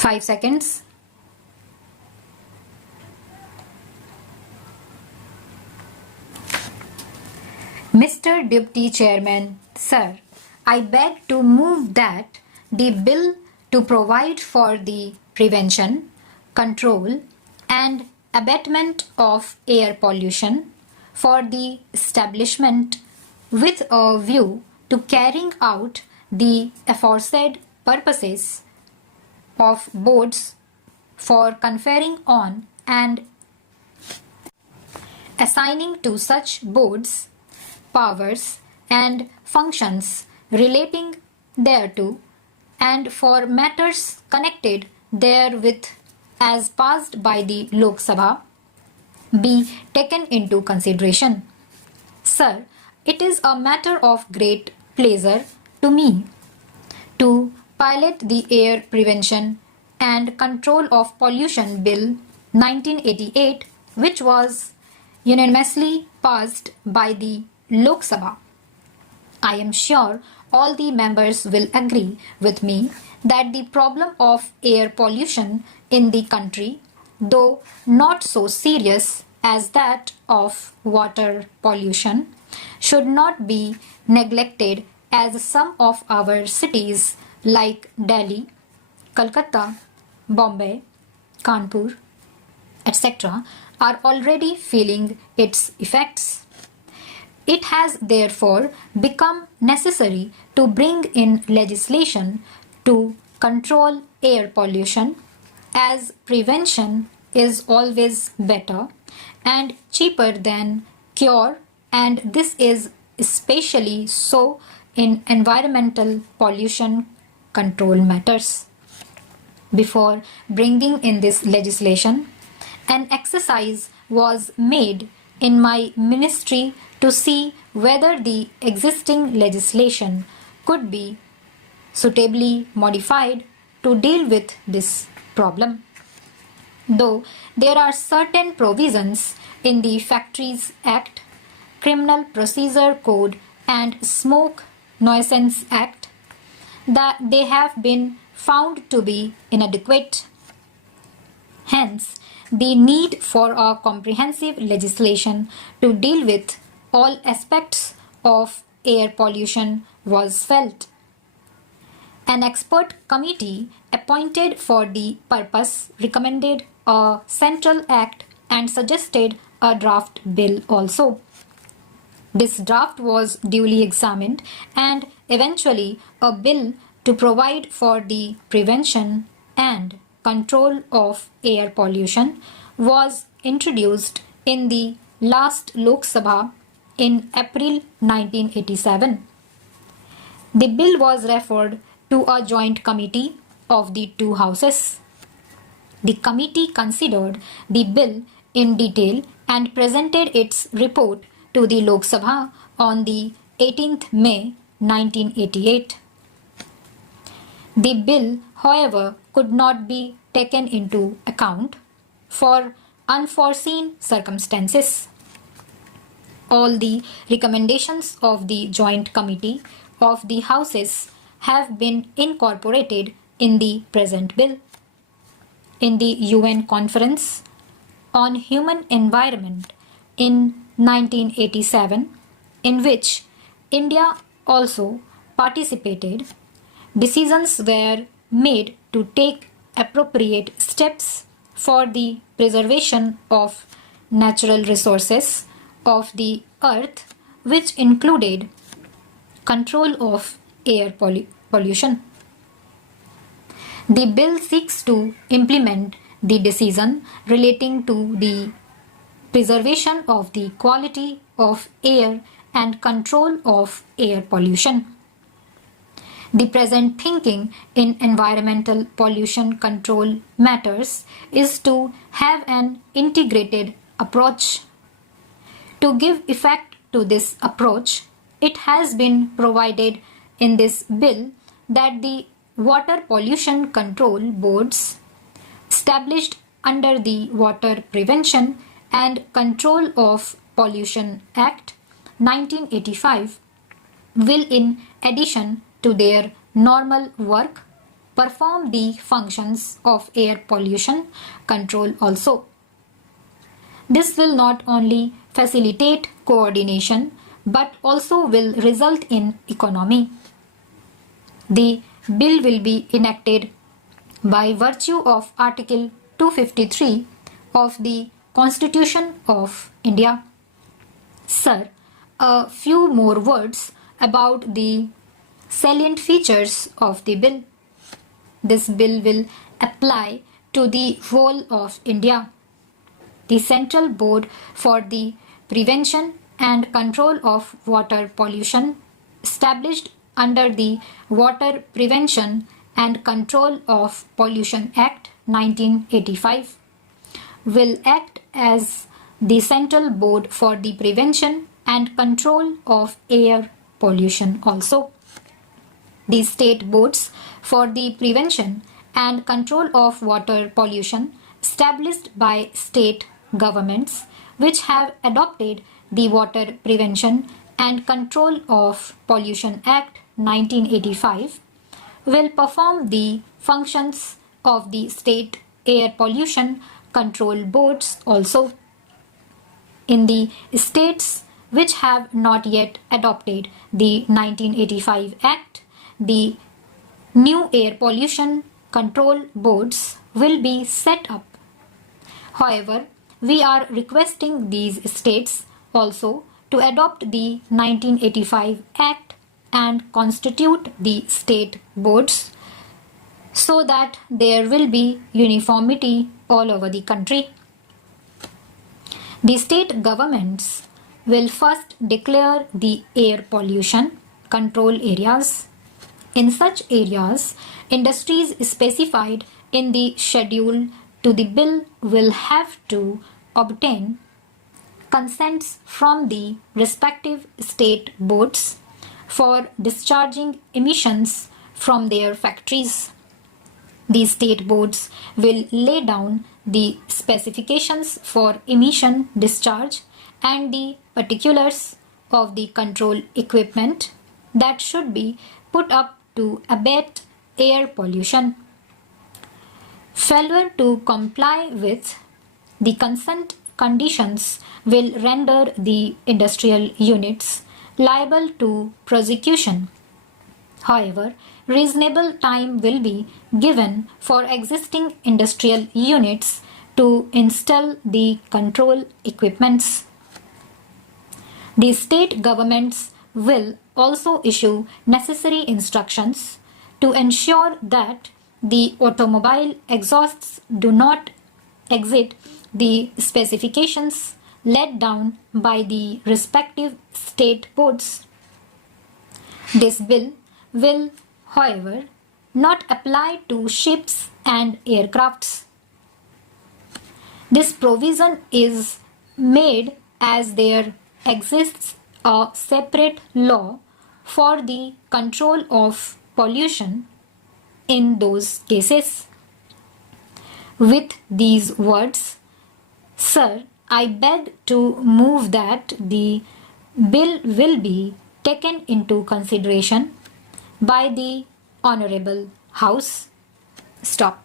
5 seconds. Mr. Deputy Chairman, Sir, I beg to move that the bill to provide for the prevention, control and abatement of air pollution for the establishment with a view to carrying out the aforesaid purposes of boards for conferring on and assigning to such boards powers and functions relating thereto and for matters connected therewith as passed by the Lok Sabha be taken into consideration. Sir, it is a matter of great pleasure to me to pilot the Air Prevention and Control of Pollution Bill 1988, which was unanimously passed by the Lok Sabha. I am sure all the members will agree with me that the problem of air pollution in the country, though not so serious as that of water pollution, should not be neglected as some of our cities like Delhi, Calcutta, Bombay, Kanpur, etc. are already feeling its effects. It has therefore become necessary to bring in legislation to control air pollution, as prevention is always better and cheaper than cure, and this is especially so in environmental pollution control matters. Before bringing in this legislation, an exercise was made in my ministry to see whether the existing legislation could be suitably modified to deal with this problem. Though there are certain provisions in the Factories Act, Criminal Procedure Code and Smoke Nuisance Act that they have been found to be inadequate. Hence, the need for a comprehensive legislation to deal with all aspects of air pollution was felt. An expert committee appointed for the purpose recommended a central act and suggested a draft bill also. This draft was duly examined and eventually a bill to provide for the prevention and control of air pollution was introduced in the last Lok Sabha in April 1987. The bill was referred to a joint committee of the two houses. The committee considered the bill in detail and presented its report to the Lok Sabha on the 18th May 1988. The bill, however, could not be taken into account for unforeseen circumstances. All the recommendations of the Joint Committee of the Houses have been incorporated in the present bill. In the UN Conference on Human Environment in 1987, in which India also participated, decisions were made to take appropriate steps for the preservation of natural resources of the earth, which included control of air pollution. The bill seeks to implement the decision relating to the preservation of the quality of air and control of air pollution. The present thinking in environmental pollution control matters is to have an integrated approach. To give effect to this approach, it has been provided in this bill that the water pollution control boards established under the Water Prevention and Control of Pollution Act 1985 will, in addition to their normal work, perform the functions of air pollution control also. This will not only facilitate coordination but also will result in economy. The bill will be enacted by virtue of Article 253 of the Constitution of India. Sir, a few more words about the salient features of the bill. This bill will apply to the whole of India. The Central Board for the Prevention and Control of Water Pollution, established under the Water Prevention and Control of Pollution Act 1985, will act as the Central Board for the Prevention and Control of Air Pollution also. The state boards for the prevention and control of water pollution established by state governments which have adopted the Water Prevention and Control of Pollution Act 1985 will perform the functions of the state air pollution control boards also. In the states which have not yet adopted the 1985 Act, the new air pollution control boards will be set up. However, we are requesting these states also to adopt the 1985 Act and constitute the state boards so that there will be uniformity all over the country. The state governments will first declare the air pollution control areas. In such areas, industries specified in the schedule to the bill will have to obtain consents from the respective state boards for discharging emissions from their factories. The state boards will lay down the specifications for emission discharge and the particulars of the control equipment that should be put up to abate air pollution. Failure to comply with the consent conditions will render the industrial units liable to prosecution. However, reasonable time will be given for existing industrial units to install the control equipments. The state governments will also issue necessary instructions to ensure that the automobile exhausts do not exceed the specifications laid down by the respective state boards. This bill will, however, not apply to ships and aircrafts. This provision is made as there exists a separate law for the control of pollution in those cases. With these words, sir, I beg to move that the bill will be taken into consideration by the Honorable House. Stop.